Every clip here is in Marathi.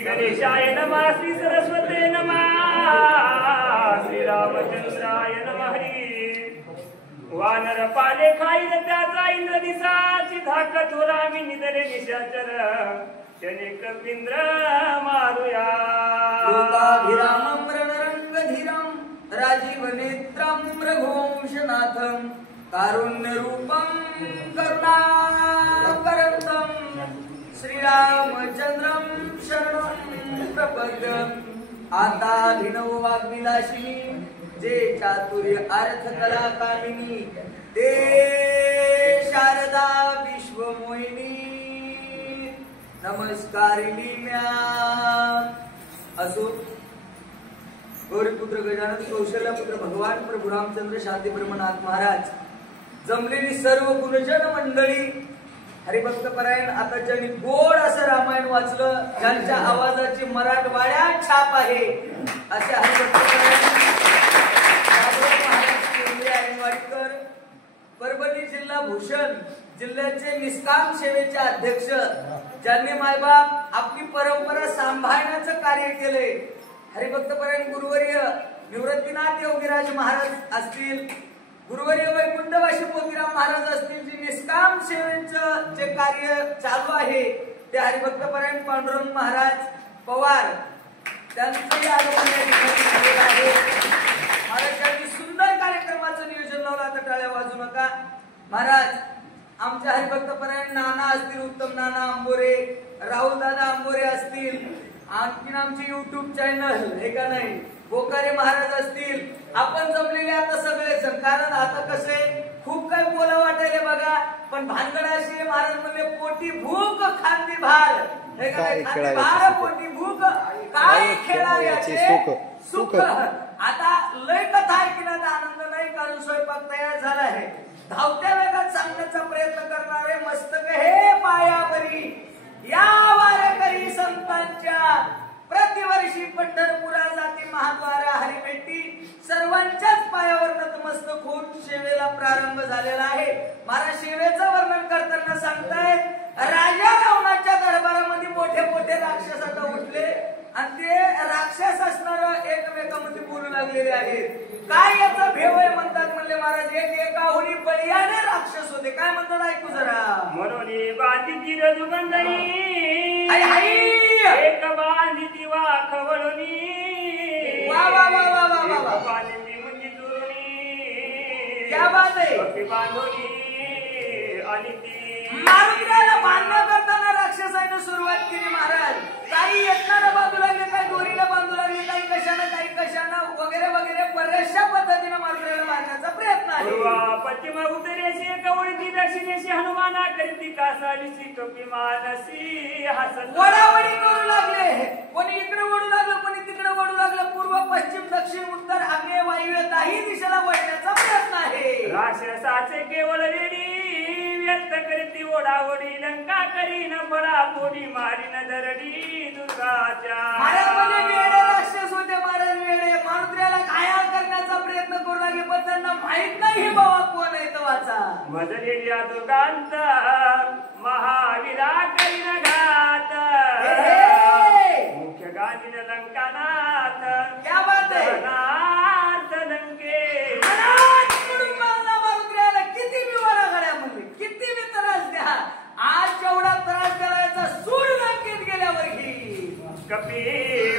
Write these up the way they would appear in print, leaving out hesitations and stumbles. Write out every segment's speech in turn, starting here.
श्री गणेशाय नमः, श्री सरस्वते नमः, श्री रामचंद्राय नमः. वानर पाले खाईल त्याचा इंद्र दिसाची धाक थोरामी निधरे निशाचर शने कपिंद्र मारुया. लोकाभिरामं रणरंगधीरं राजीव नेत्रं रघुवंशनाथं कारुण्यरूपं करुणाकरं श्रीरामचंद्रं शरणं प्रपद्य. आता भिनव वाग्विलासिनी जे चातुर्य अर्थ कला कामिनी ते शारदा विश्वमोहिनी नमस्कारिणी म्या. असो गौरीपुत्र गजानन कौशल्यपुत्र भगवान प्रभू रामचंद्र शांती ब्रह्मनाथ महाराज जमलेली सर्व गुणजन मंडळी हरिभक्त परायण आता ज्यांनी गोड असं रामायण वाचलं, ज्यांच्या आवाजाची मराठवाड्यात छाप आहे असे हरिभक्त परायण वाडकर, परभणी जिल्हा भूषण जिल्ह्याचे निष्काम सेवेचे अध्यक्ष, ज्यांनी मायबाप आपली परंपरा सांभाळण्याचं कार्य केले. हरिभक्त परायण गुरुवर्य निवृत्तीनाथ योगीराज महाराज असतील, गुरुवर्य वैकुंठवासी मोतीराम महाराज असतील, जे निष्काम सेवेचं जे कार्य चालू आहे ते हरिभक्त परायण पांडुरंग महाराज पवार त्यांचंही आगमन झालेलं आहे. महाराजांनी सुंदर कार्यक्रमाचं नियोजन लावलं. आता टाळ्या वाजू नका. महाराज आमच्या हरिभक्त परायण नाना असतील, उत्तम नाना आंबोरे, राहुल दादा आंबोरे असतील, आणखीन आमचे युट्यूब चॅनल हे का नाही बोकारे महाराज असतील, आपण जमलेले आता सगळेच. कारण आता कसे खूप काही बोला वाटायले बघा, पण भानगड अशी महाराज म्हणले पोटी भूक खांदी भार हे का नाही, खांदी भार पोटी भूक काय खेळायचे सुख. आता लय कथा ऐकण्याचा आनंद नाही, कारण स्वयंपाक तयार झाला आहे. धावत्या वेगात सांगण्याचा प्रयत्न करणारे मस्तक हे पायावरी या वारकरी संतांच्या प्रतिवर्षी पंढरपुरा जाती महाद्वारा हरिभेटी सर्वांच्याच पायावर नतमस्तक होऊन सेवेला प्रारंभ झालेला आहे. महाराज सेवेचं वर्णन करताना सांगतायत राजा रावणाच्या दरबारामध्ये मोठे मोठे राक्षस आता उठले आणि ते राक्षस असणार एकमेकांमध्ये बोलू लागलेले आहेत. काय याचा भेव आहे म्हणतात म्हणले महाराज, एक एकाहुनी बळीयाने राक्षस होते. काय म्हणतात ऐकू जरा. म्हणून बांधिती रजुबंधनी एक बांधिती वाखवळणी वा वा वा वा वा वा वा बांधिती मुंजी चुरणी क्या बात आहे. बांधोनी आणि ती मारुतीला बांधण्या करताना राक्षसाने सुरुवात केली. महाराज काही यत्नाला बांधू लागले, काही दोरीला बांधू लागले, काही कशानं वगैरे वगैरे बऱ्याचशा पद्धतीने मारुतीला बांधण्याचा प्रयत्न आहे. पश्चिम उत्तरेशी कवळती दक्षिणेशी हनुमाना करीती कासालीशी टोपी मानसी हसत वडावडी करू लागले. कोणी इकडे वडू लागलं, कोणी तिकडे वडू लागलं. पूर्व पश्चिम दक्षिण उत्तर आग्नेय वायव्य काही दिशेला वळण्याचा प्रयत्न आहे. राक्षसाचे केवळ वेडी व्यक्त करीती ओढावडी लंका करीन फळा पोडी मारीन दरडी दुर्गाच्या. महाराज वेडे राक्षस होते. महाराज वेडे मारुतीला घायाळ करण्याचा प्रयत्न करू लागले, पण त्यांना माहित नाही हे बाबा कोण आहे तो वाचा. मजलेल्या दुर्गांत महावीरा करीन घात मुख्य गांधीन लंकानाथ. क्या बात आहे. लंके मारुतीला किती मी वडा गड्या म्हणले, किती मी त्रास द्या. आज जेवढा त्रास करायचा सूड लंकेत गेल्यावर ही कपी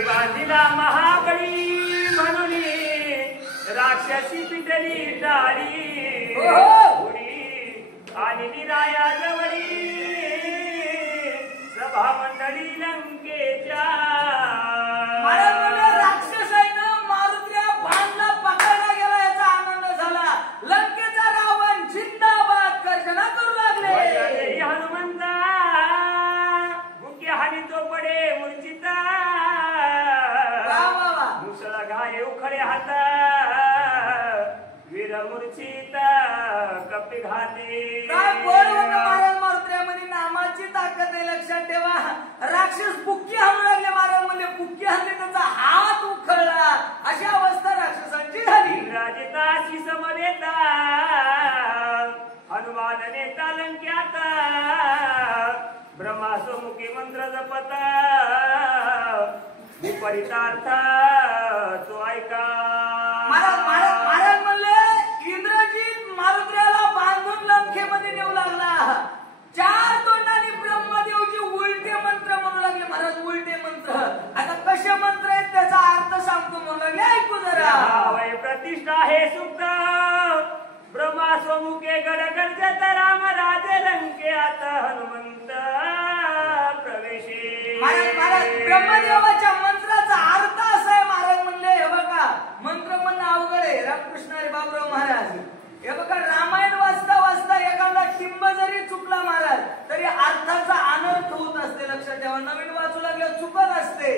बांधिला महाबळी म्हणून राक्षसी पिटली डाळी आणि निराया जवळी सभा मंडळी लंकेच्या. राक्षस आहे ना मारुतीला भांडला पकडला गेला याचा आनंद झाला. लंकेचा रावण जिंदाबाद गर्जना करू लागले. हनुमंता मुख्य हानी तो पडे मूर्छिता मुसळ घाये उखडे हात वीर मूर्छित कपी घाते. काय बोल महाराज मारुतीमध्ये नामाची ताकद आहे, लक्षात ठेवा. राक्षस बुक्की हाणू लागले. महाराज म्हणले बुक्की हाणली त्याचा हात उखळला. अशी अवस्था राक्षसांची झाली. राजताशी समवेता हनुमान नेता लंक्यात ब्रह्मासो मुखी मंत्र जपता परितार्थ तो ऐका. महाराज म्हणले इंद्रजित मारुद्र्याला बांधून लंकेमध्ये नेऊ लागला. 4 तोंडांनी ब्रह्मदेवजी उलटे मंत्र म्हणू लागले. महाराज उलटे मंत्र, आता कसे मंत्र आहेत त्याचा अर्थ सांगतो म्हणू लागले, ऐकू जरा. वै प्रतिष्ठा हे सुक्त ब्रह्मा स्वमुखे गडगर्जत राम राजे लंकेत हनुमंत प्रवेशे. महाराज ब्रह्मदेवाच्या मंत्राचा अर्थ असा आहे. महाराज म्हणले हे बघा, मंत्र म्हणणं अवघड आहे. रामकृष्ण हरी बाबूराव महाराज हे बघा, रामायण वाचता वाचता एखादा टिंब जरी चुकला महाराज तरी अर्थाचा अनर्थ होत असते. लक्षात ठेवा, नवीन वाचू लागल्यावर चुकत असते.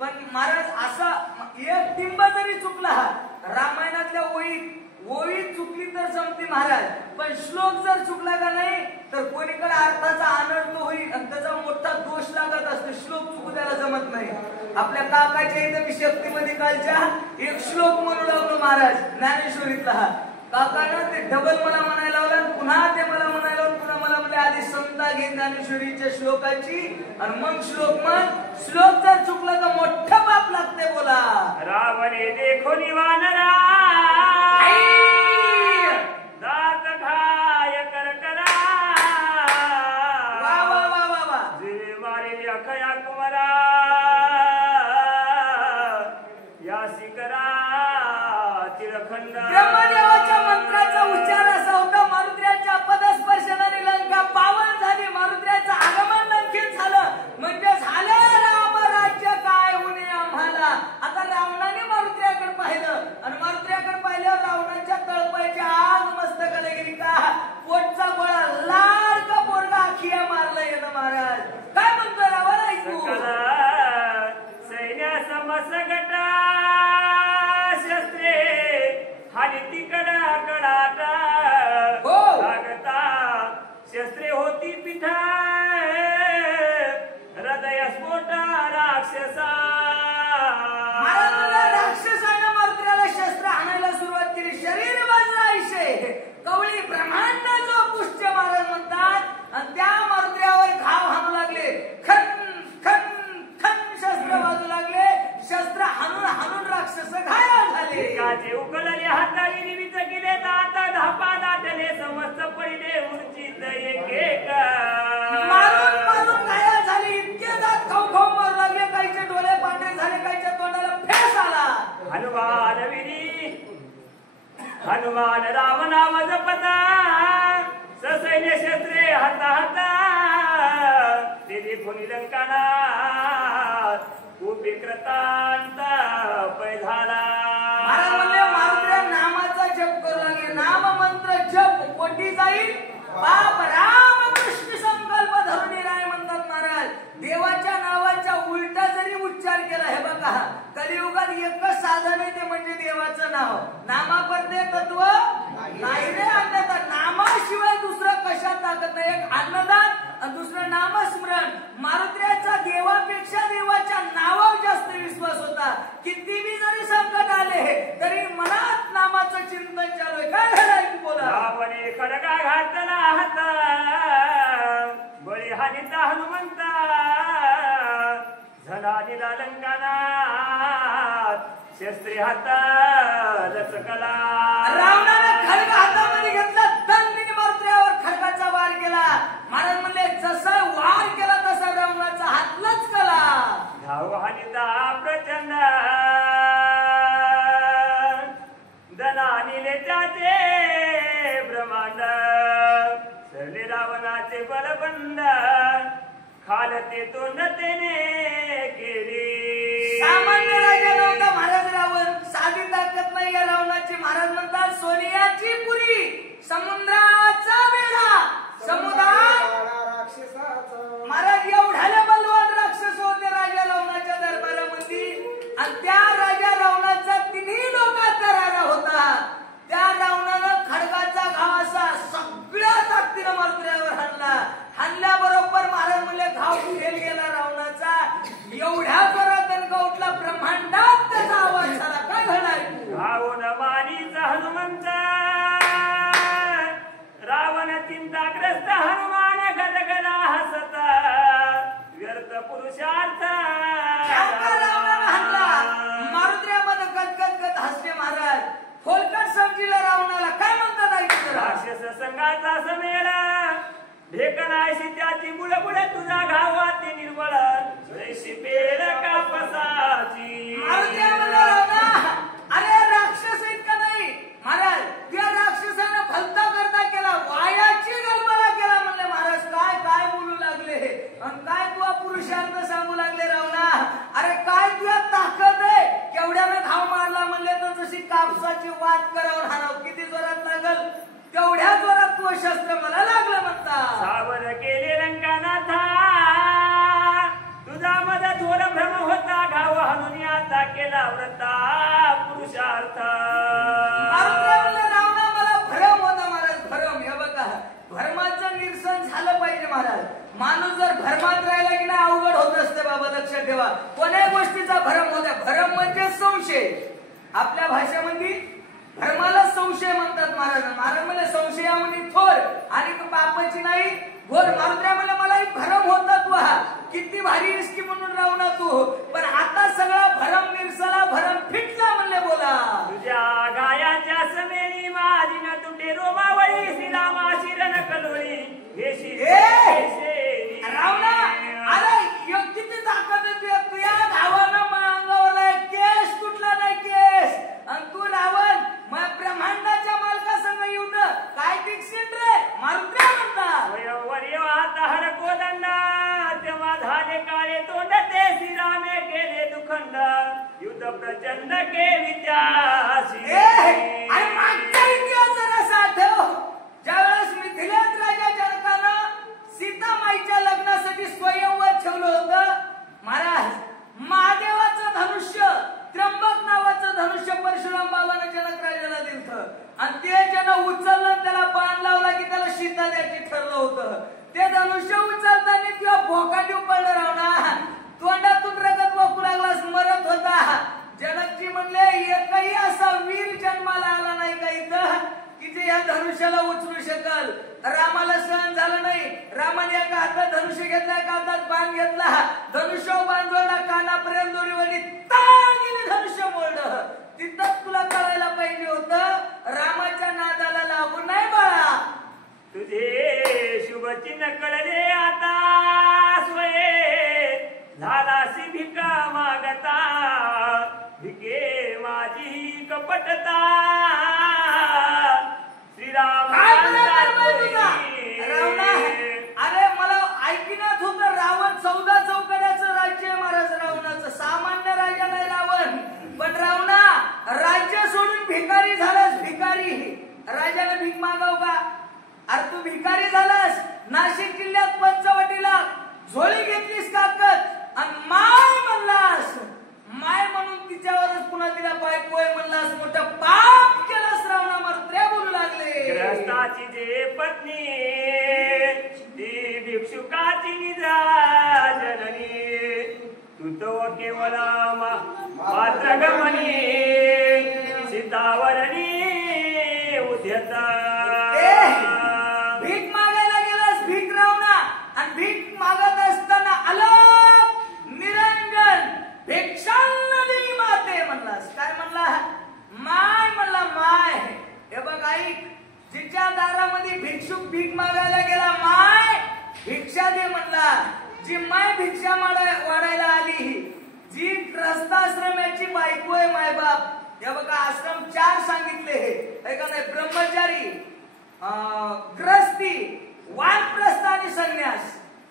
पण महाराज असा एक टिंब जरी चुकला रामायणातल्या ओळी चुकली तर जमते महाराज, पण श्लोक जर चुकला का नाही तर कोणीकडे अर्थाचा अनर्थ होईल आणि त्याचा मोठा दोष लागत असतो. श्लोक चुकू द्यायला जमत नाही. आपल्या काकाच्या इथं मी शक्तीमध्ये कालच्या एक श्लोक म्हणू लागलो महाराज ज्ञानेश्वरीतला. हा काकानं ते डबल मला म्हणायला लावलं, पुन्हा ते मला म्हणायला लावून, पुन्हा मला म्हणले आधी समता घे ज्ञानेश्वरीच्या श्लोकाची आणि मग श्लोक म्हण. श्लोक जर चुकला तर मोठं पाप लागते. बोला. रावणे देखो निवानरा दात घाय करकरा. वा वा वा वा वा. जे मारेली अखया कुमारा या शिकरा तिरखंड. ब्रह्मदेवाच्या मंत्राचा उच्चार असा होता, मारुद्र्याच्या पदस्पर्शनाने लंका पावन झाली. मारुद्र्याचं आगमन लंकेत झालं म्हणजे झालं राम राज्य काय होणे आम्हाला. आता रावणाने मारुद्र्याकडे पाहिलं आणि मारुद्र्याकडे पाहिल्यावर रावणाच्या तळपायची आग मस्तकाला गेली. का पोटचा गोळा लाल का पोरगा आखिया मारला येतं महाराज. काय म्हणतो रावण, ऐकू. सैन्य समसगटा शस्त्रे हानी तिकडा कडाटा लागता शस्त्रे होती पिठा हृदय स्फोटा राक्षसा. राक्षसाने मारुद्र्याला शस्त्र आणायला सुरुवात केली. शरीर बाजूला आयुष्य कवळी ब्रह्मांडाचा पुष्ट महाराज म्हणतात आणि त्या मारुद्र्यावर घाव हाणू लागले. खन खन खन शस्त्र वाजू लागले. शस्त्र हाणून हाणून राक्षस घायल झाले. काचे उकळले हाताळी निवित केले आता धापा दाटले समस्त पडले मूर्छित एक मारून मारून घायल झाले. इतके दात खाऊ खाऊ मारू लागले. काहीचे डोळे पांढरे झाले, काहीच्या तोंडाला फेस आला. हनुमान विनी हनुमान राम नाम जपता ससैन्य शस्त्रे हाता हाता ते देखून लंकाना खूप विक्रतांत पै झाला. महाराज म्हणले मारुद्र्या नामाचा जप करू लागले. नाम मंत्र जप पोटी जाईल बाप राम कृष्ण संकल्प धरून राय म्हणतात महाराज. देवाच्या नावाचा उलटा जरी उच्चार केला, हे बघा कलियुगात एकच साधन आहे ते म्हणजे देवाचं नाव. नामापरते तत्व नाही रे. अन्यथा नामाशिवाय दुसरं कशात ताकद नाही. एक अन्नदान आणि दुसरं नामस्मरण. मारुद्र्याचा देवापेक्षा देवाच्या नावावर जास्त विश्वास होता. कितीही जरी संकट आले तरी मनात नामाचं चिंतन चालू आहे. काय झालं बोला. रावणे खडगा घातला हाता बळी हानीचा हनुमंता झला दिला लंकाना शस्त्री हाता लचकला. रावणाने खडगा हातामध्ये घेतला. दंडीने मारुद्र्यावर खडगाचा वार केला. महाराज म्हणले जसा वार केला तसा रावणाचा हात लचकला. धाव हानीचा प्रचंड दनानिले त्याचे ब्रह्मांड सरले रावणाचे बलबंड खालते तोंडतेने केली. सामान्य राजा नव्हता महाराज रावण. साधी ताकद नाही या रावणाची. महाराज म्हणतात सोनियाची पुरी समुद्राचा वेढा समुद्रात महाराज एवढ्याला बलवान राक्षस होते राजा रावणाच्या दरबारामध्ये. आणि त्या राजा रावणाचा तिन्ही लोकांचा राजा होता. त्या रावणानं खडगाचा घाव असा सगळ्या ताकदीनं मारुद्र्यावर हाणला. हाणल्याबरोबर महाराज म्हणले घाव फेल गेला रावणाचा. एवढ्या जोरात दणका उठला ब्रह्मांडात त्याचा आवाज झाला. काय घडला. रावण मारीचा हनुमंत रावण चिंताग्रस्त हनुमान गदगदा हसता व्यर्थ पुरुषार्थ रावणानं हाणला आईजीला रावणाला काय म्हणतात आईजी जरा? राक्षस संघाचा समेळ ढेकणाशी त्याची बुडबुड तुझा घावाती निर्मळ जैशी पेड कापसाची. मारुती म्हणला रावणा, अरे राक्षस इतका नाही महाराज, त्या राक्षसाने भलता करता केला, वायाची गलबला केला म्हणले महाराज. काय काय बोलू लागले आणि काय तुझा पुरुषार्थ सांगू लागले रावणा? अरे काय तुझ्या ताकद आहे, केवढ्यानं घाव मारला म्हणले तर जशी कापसाची वाट करावं हाणाव, किती जोरात लागल तेवढ्या जोरात तू शस्त्र मला लागलं म्हणता. सावर केले लंकानाथा तुझा मध थोर भ्रम होता, घाव हाणून आता केला व्रता पुरुषार्थ. रावणा मला भ्रम होता महाराज, भ्रम. हे बघा भ्रमाचं निरसन झालं पाहिजे महाराज. माणूस जर भ्रमात राहिला की नाही अवघड होत असते बाबा, लक्षात ठेवा. कोणत्याही गोष्टीचा भ्रम होता. भ्रम म्हणजे संशय. आपल्या भाषेमध्ये भ्रमाला संशय म्हणतात महाराज. महाराज म्हणले संशयामध्ये थोर आणि पापाची नाही घोर. मारुत्र्या म्हणले मला भ्रम होता तू, हा किती भारी इसकी म्हणून रावणा तू, पण आता सगळा भ्रम निरसला, भ्रम फिटला म्हणले. बोला तुझ्या गायाच्या समेळी माझी न तुटे रोमावळी, श्रीरामाशी रण कलोळी घेशी रावणा. अरे किती ताकद आहे तुझ्या गावानं, अंगावर केस तुटला नाही केस, आणि तू रावण ब्रह्मांडाच्या मालका संग येऊन काय टिकशील रे? मारुत्र्या म्हणतात आता हर कोदंडा तेव्हा झाले काळे तोंड, ते श्रीरामे केले दुखंड युद्ध प्रचंड केली त्याशी. आणि मागचा इतिहास जरा साठव. ज्यावेळेस मिथिलेत राजा जनकानं सीतामाईच्या लग्नासाठी स्वयंवर ठेवलं होतं महाराज, महादेवाचं धनुष्य त्र्यंबक नावाचं धनुष्य परशुराम बाबानं जनक राजाला दिलं, आणि ते ज्यानं उचललं त्याला बाण लावला की त्याला सीता द्यायची ठरलं होतं. ते धनुष्य उचलताना किंवा भोकाटी पडलं रावणा, तोंडातून रगत वाकू लागला, मरत होता. जनकजी म्हणले एकही असा वीर जन्माला आला नाही का इथं की जे या धनुष्याला उचलू शकल. रामाला सहन झालं नाही. रामाने एका हातात धनुष्य घेतला, एका हातात बाण घेतला, धनुष्य बाण जोडला, कानापर्यंत दोरी वडी तागिने धनुष्य मोडलं. तिथंच तुला कळायला पाहिजे होतं रामाच्या नादाला लागून नाही बाळा. तुझे शुभ चिन्ह कळले आता स्वये, झालासी भिका मागता, भिके माझी कपटता. श्रीराम रावणा, अरे मला ऐकण्यात होतं रावण 14 चौकड्याचं राज्य आहे महाराज रावणाचं, सामान्य राजा नाही रावण. पण रावणा राज्य सोडून भिकारी झालास. भिकारी राजाने भीक मागाव का? अरे तू भिकारी झालास. नाशिक जिल्ह्यात पंचवटीला झोळी घेतलीस काकत आणि माय म्हणलास. माय म्हणून तिच्यावरच पुन्हा तिला बायको आहे म्हणलास. मोठं पाप केलंस रावणा. मारुत्र्या बोलू लागले ग्रस्ताची जे पत्नी ती भिक्षुकाची निजा जननी, तू तो केवळ मात्र गमनी सीतावरणी उद्यत. भीक मागायला गेलास भीक रावणा, आणि भीक मागत असताना अलग निरंजन भिक्षांनी माते म्हणलास. काय म्हणला? माय म्हणला. माय हे बघ ऐक, जिच्या दारामध्ये भिक्षुक भीक मागायला गेला माय भिक्षा दे म्हणला. जी माय भिक्षा वाढायला आली, जी ग्रस्ताश्रमाची बायको आहे मायबाप. हे बघा आश्रम 4 सांगितले हे का नाही? ब्रह्मचारी, ग्रस्ती, वानप्रस्थ आणि संन्यास.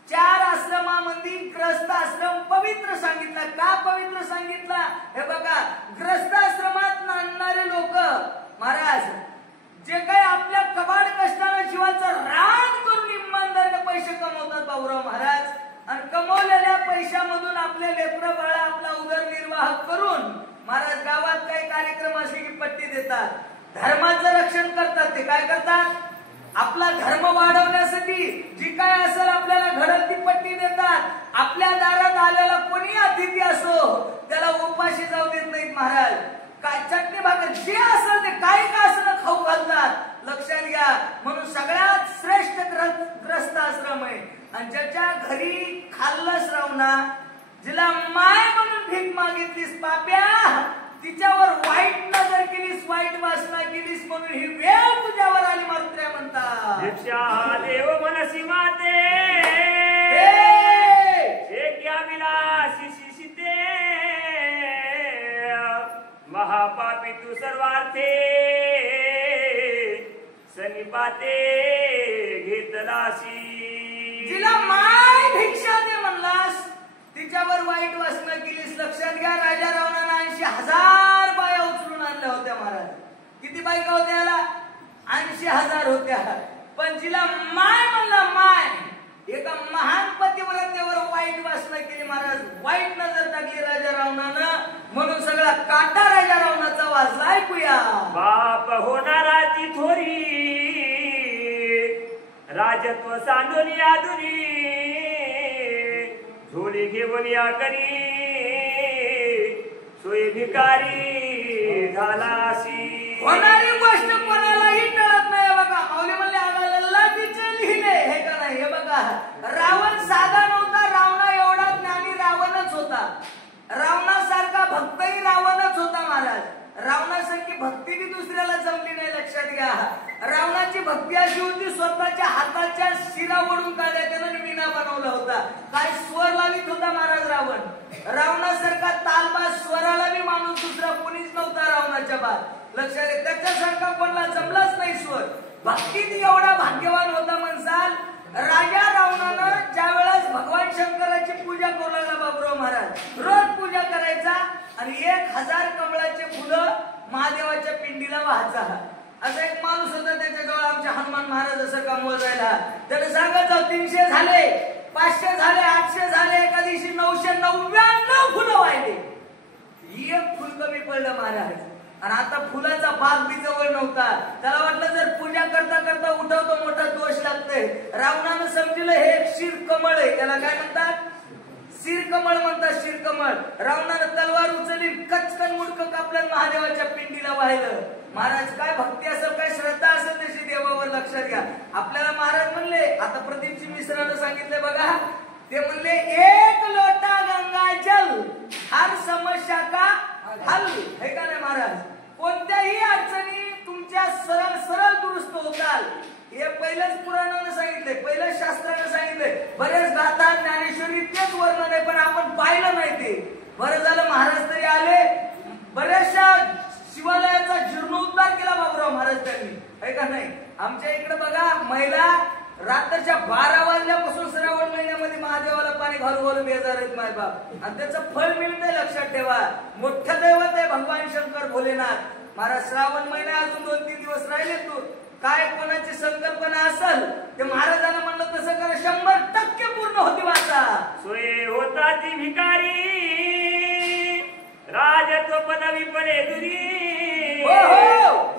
4 आश्रमामध्ये ग्रस्त आश्रम पवित्र सांगितला. का पवित्र सांगितला? हे बघा ग्रस्त आश्रमात नांदणारे लोक महाराज जे काही आपल्या कबाड कष्टानं जीवाचं रान करून इमानदारीने पैसे कमवतात बाबूराव महाराज, आणि कमवलेल्या पैशामधून आपले लेकरं बाळा आपला उदरनिर्वाह करून महाराज गावात काही कार्यक्रम असले की पट्टी देतात, धर्माचं रक्षण करतात. ते काय करतात? आपला धर्म वाढवण्यासाठी जी काय असेल आपल्याला घडत ती पट्टी देतात. आपल्या दारात आलेला कोणी अतिथी असो त्याला उपाशी जाऊ देत नाहीत महाराज. काय चटणी भाकर जे असेल ते काही का असं खाऊ घालतात. लक्षात घ्या. म्हणून सगळ्यात श्रेष्ठ ग्रस्त आश्रम आहे. आणि ज्याच्या घरी खाल्लंच रावणा, जिला माय म्हणून भीक मागितलीस पाप्या, तिच्यावर वाईट नजर केलीस, वाईट वासना केलीस म्हणून ही वेळ तुझ्यावर आली मात्र म्हणतात. दीक्षा देव मनसी माते क्या विलासी शिशिते महापापी तू सर्वार्थे सनिपाते घेतलासी. जिला माय भिक्षा दे म्हणलास तिच्यावर वाईट वासना केलीस. लक्षात घ्या राजा रावणानं 80,000 बाया उचलून आणल्या होत्या महाराज. किती बायका होत्या याला? 80,000 होत्या. पण जिला माय म्हणला माय एका महान पतिव्रतेवर वाईट वासना केली महाराज. वाईट नजर टाकली राजा रावणानं म्हणून सगळा काटा राजा रावणाचा वाजला. ऐकूया. बाप होणाराची थोरी राजत्व सांडोली आदुरी झोली घेऊन या करी सोय भिकारी झालासी. होणारी गोष्ट कोणालाही कळत नाही. बघा माऊली म्हणले आगाला तिचे लिहिले हे का नाही. हे बघा रावण साधा नव्हता. रावणा एवढा ज्ञानी रावणच होता. रावणासारखा भक्तही रावणच होता महाराज. रावणासारखी भक्ती बी दुसऱ्याला जमली नाही. लक्षात घ्या. रावणाची भक्ती अशी होती स्वतःच्या हाताच्या शिरा ओढून काढल्या त्यानं विणा बनवला होता. काय स्वर लावित होता महाराज रावण. रावणासारखा तालबाज स्वराला बी माणूस दुसरा कोणीच नव्हता रावणाच्या बाद. लक्षात घ्या. त्याच्यासारखा कोणाला जमलाच नाही स्वर. भक्तीत एवढा भाग्यवान होता म्हणसाल. राजा रावणानं ज्या वेळेस भगवान शंकराची पूजा करू लागला बाबूराव महाराज रोज पूजा करायचा आणि 1000 कमळाचे फुलं महादेवाच्या पिंडीला वाहायचा. असा एक माणूस होता त्याच्याजवळ आमच्या हनुमान महाराज असं काम मोजायला. त्याने सांगत जाऊ 300 झाले 500 झाले 800 झाले एका दिवशी 999 फुलं वाहिले. एक फुल कमी पडलं महाराज. आणि आता फुलाचा बाग बी जवळ नव्हता. त्याला वाटलं जर पूजा करता करता उठवतो मोठा दोष लागतोय. रावणानं समजलं हे एक शिरकमळ आहे. त्याला काय म्हणतात? शिरकमळ म्हणतात. शिरकमळ. रावणानं तलवार उचलली कचकन मुडकं कापलं महादेवाच्या पिंडीला वाहिलं. महाराज काय भक्ती असेल काय श्रद्धा असेल तशी देवावर. लक्षात घ्या. आपल्याला महाराज म्हणले आता प्रदीपजी मिश्रानं सांगितले बघा. ते म्हणले 1 लोटा गंगा जल हर समस्या का हल. हे का नाही महाराज. कोणत्याही अडचणी तुमच्या सरळ सरळ दुरुस्त होतात. हे पहिलेच पुराणानं सांगितले पहिलेच शास्त्रानं सांगितले. बरेच गाथा ज्ञानेश्वरी तेच वर्णन आहे पण आपण पाहिलं नाही ते. बरं झालं महाराज तरी आले. बऱ्याचशा शिवालयाचा जीर्णोद्धार केला बाबूराव महाराज त्यांनी. हे का नाही. आमच्या इकडे बघा महिला रात्रीच्या 12 वाजल्यापासून श्रावण महिन्यामध्ये महादेवाला पाणी घालू घालू बेजार आहेत मायबाप. आणि त्याचं फळ मिळतंय. लक्षात ठेवा. मोठं दैवत आहे भगवान शंकर भोलेनाथ महाराज. श्रावण महिना अजून 2-3 दिवस राहिले. तू काय कोणाची संकल्पना असेल ते महाराजांना म्हणलं तसं करा 100% पूर्ण होती वाचा. सोय होता ती भिकारी राजत्व पदवी पडे दुरी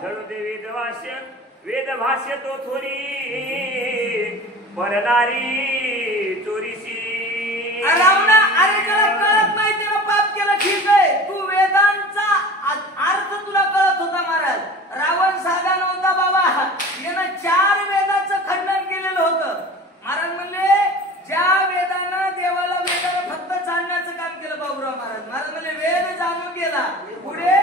जळू दे वेद भाष्य तो थोरी परनारी चोरीशी. रावणा अरे त्याला कळत नाही त्याला पाप केलं ठीक आहे. तू वेदांचा अर्थ तुला कळत होता महाराज. रावण साधा नव्हता बाबा. यानं 4 वेदाचं खंडन केलेलं होतं. महाराज म्हणले ज्या वेदानं देवाला वेदाला फक्त जाणण्याचं काम केलं बाबूराव महाराज. महाराज म्हणले वेद जाणून गेला पुढे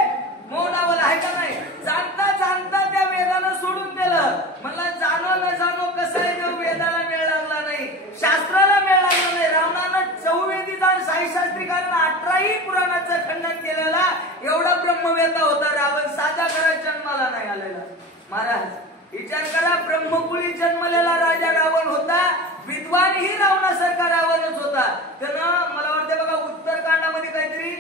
मौनावला आहे का नाही. जाणता जाणता त्या वेदानं सोडून दिलं. म्हणला जाणो न जाणो कसं आहे देव वेदाला मेळ लागला नाही शास्त्राला मेळ लागला नाही. रावणानं 4वेदी जाण साईशास्त्रिकांना 18ही पुराणाचं खंडन केलेला एवढा ब्रह्मवेता होता रावण. साधा करा जन्माला नाही आलेला. महाराज विचार करा ब्रह्मकुळी जन्मलेला राजा रावण होता. विद्वानही रावणासारखा रावणच होता. त्यानं मला वाटते बघा उत्तरकांडामध्ये काहीतरी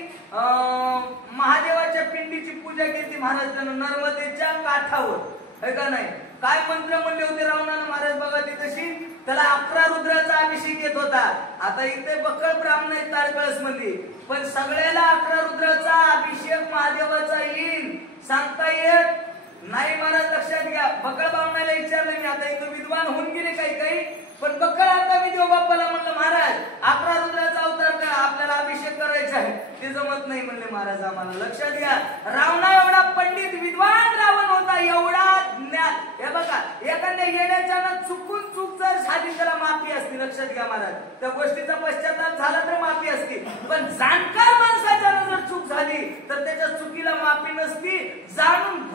महादेवाच्या पिंडीची पूजा केली महाराज त्यानं नर्मदेच्या काठावर. है का नाही. काय मंत्र म्हणले होते रावणानं महाराज बघा ती तशी. त्याला 11 रुद्राचा अभिषेक येत होता. आता इथे बक्कळ ब्राह्मण आहेत तारकळस मध्ये पण सगळ्याला 11 रुद्राचा अभिषेक महादेवाचा येईल सांगता येत नाही महाराज. लक्षात घ्या. बक्कळ ब्राह्मणाला विचारलं मी. आता इथं विद्वान होऊन गेले काही पण बक्कळ आता मी देवबाप्पाला म्हणलं महाराज 11 रुद्राचा अवतार करा आपल्याला अभिषेक करायचा आहे. ते जमत नाही म्हणले महाराज आम्हाला. लक्षात घ्या. रावणा एवढा पंडित विद्वान रावण होता. एवढा ज्ञान. हे बघा एखाद्या येण्याच्यानं चुकून चूक जर झाली त्याला माफी असते. लक्षात घ्या महाराज. त्या गोष्टीचा पश्चाताप झाला तर माफी असते पण जाणकार माणसाच्यानं जर चूक झाली तर त्याच्या चुकीला माफी नसती. जाणून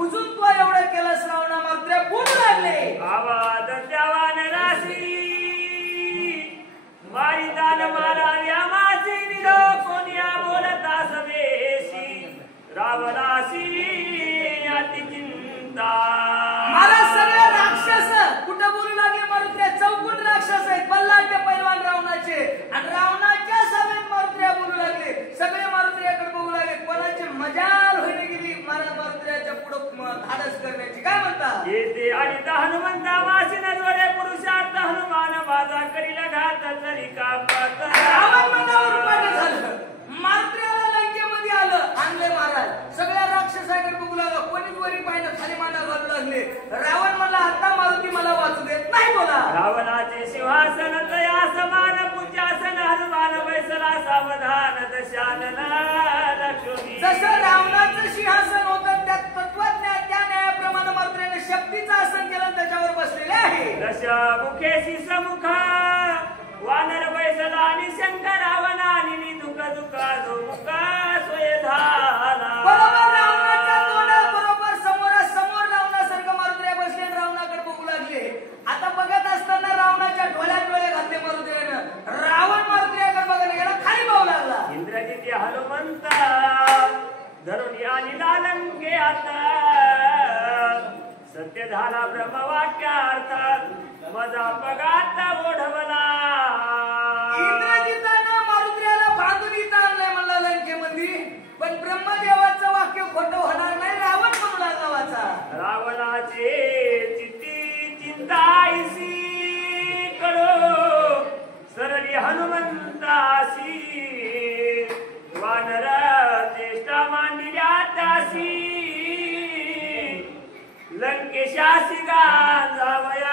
करण्याची. काय म्हणता? येते आणि हनुमंता वासिन जोडे पुरुषार्थ हनुमान माझा करील घात तरी कापत रावण मनावर रूपाने झालं. मारुतीला लंकेमध्ये आलं. आणले महाराज सगळ्या राक्षसाकडे बघू लागला. कोणीच वरी पाहिलं खाली माना घालू लागले. रावण म्हणला आता मारुती मला वाचू देत नाही. बोला. रावणाचे सिंहासन तया समान पूजासन हनुमान बैसला सावधान दशानना लक्ष्मी. जसं रावणाचं सिंहासन होतं त्या तत्वज्ञान त्या न्यायाप्रमाणे मारुतीने शक्तीचं आसन केलं त्याच्यावर बसलेले आहे. दशमुखेशी समुखा वानर बैसला आणि शंकर रावणा आणि दुःख दुःखा जो मुका सोय झाला. बरोबर रावणाच्या तोंडाबरोबर समोरासमोर रावणासारखं मारुतीला बसले आणि रावणाकडे बघू लागले. आता बघत असताना रावणाच्या डोळ्यात डोळे घातले मारुतीनं. रावण मारुतीकडे बघायला गेला. खाली पाहू लागला. इंद्रजिती हनुमंता धरून आणि लालंके आता सत्य झाला ब्रह्मवाक्यार्थ मजा पगात ओढवला. इंद्रजितानं मारुतीला बांधून इथं आणलंय म्हणला लंकेमध्ये. पण ब्रह्मदेवाचं वाक्य खोटं होणार नाही. रावण म्हणू लागला वाचा. रावणाचे चित्ती चिंताईसी कडो सरली हनुमंतासी वानर चेष्टा मांडिल्या त्यासी लंकेशासी गांजावया.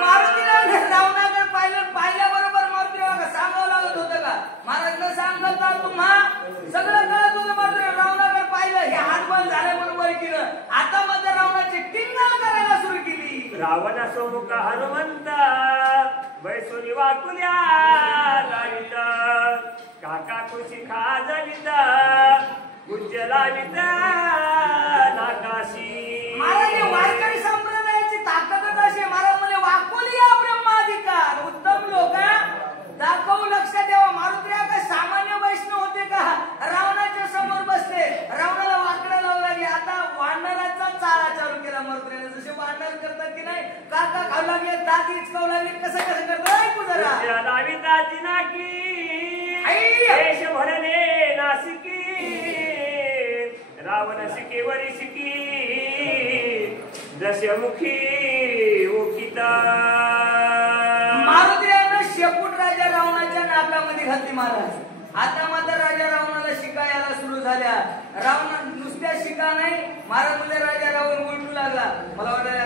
मारुतीला रावणाकडे पाहिल्याबरोबर मारुतीला सांगावं लागत होतं का? महाराज सांगत तुम्हा सगळं कळत होतं. मारुतीला रावणाकडे पाहिलं. हे हात बंद झाले म्हणून वर केलं. आता मध्ये रावणाची टिंगल करायला सुरू केली. रावणा सोमुख हनुमंत बैसुनी वाकुल्या लावित काका खुशी खाजवित उज्जलावित नाकाशी. महाराज वारकरी संप्रदायाची ताकदच अशी. महाराज म्हणे वाकुलिया ब्रह्माधिकार. उत्तम लोक दाखवू लक्षात ठेवा. मारुतीला काय सामान्य वैष्णव होते का? रावणाच्या समोर बसले. रावणाला वाकडं लावू लागले. आता वानराचा चाळा चालू केला मारुतीने. जसे वानर करतात की नाही काका खाऊ लागले दात हिचकावू लागले. कसं कसं करतात ऐकू जरा. उज्जलाविता जिनाकी देश भरले नासिकी रावण शिकेवरी शिकी दशमुखी उकिता. मारुतीने शेपूट राजा रावणाच्या नाकामध्ये घातली महाराज. आता मात्र राजा रावणाला शिका यायला सुरू झाल्या. रावण नुसत्या शिका नाही महाराज मध्ये राजा रावण उलटू लागला. मला वाटतं